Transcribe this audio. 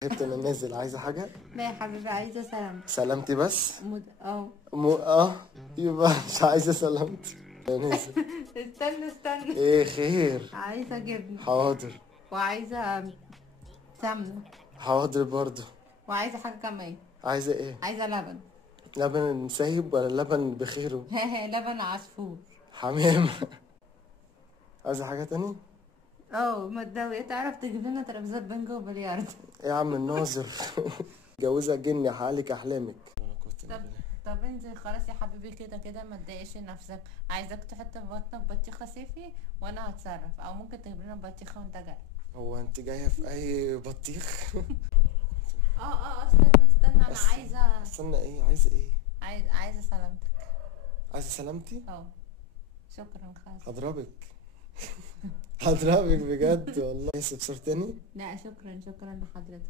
تعبت انا نازل. عايزه حاجه؟ لا يا حبيبي، عايزة سلامتك. سلامتي بس؟ اه. يبقى مش عايزه سلامتي يا نازل. استنى. ايه خير؟ عايزة جبنة، حاضر. وعايزة سمنة، حاضر برضو. وعايزة حاجة كمان. عايزه ايه؟ عايزة لبن. لبن سايب ولا لبن بخيره؟ لبن عصفور. حمام. عايزه حاجه تاني؟ اه متداوية، تعرف تجيب لنا ترابيزات بنجو وبلياردو؟ ايه يا عم الناظر؟ جوزها جني حالك احلامك. طب طب انزل خلاص يا حبيبي، كده كده ما تضايقش نفسك. عايزك تحط في بطنك بطيخة صيفي وانا هتصرف، او ممكن تجيب لنا بطيخة وانت جاي. هو انت جايه في اي بطيخ؟ استنى انا عايزة. استنى ايه؟ عايزه ايه؟ عايزة سلامتك. عايزه سلامتي؟ اه. شكرا خالص. هضربك. هضربك بجد والله. عايز تاني؟ لا شكرا لحضرتك.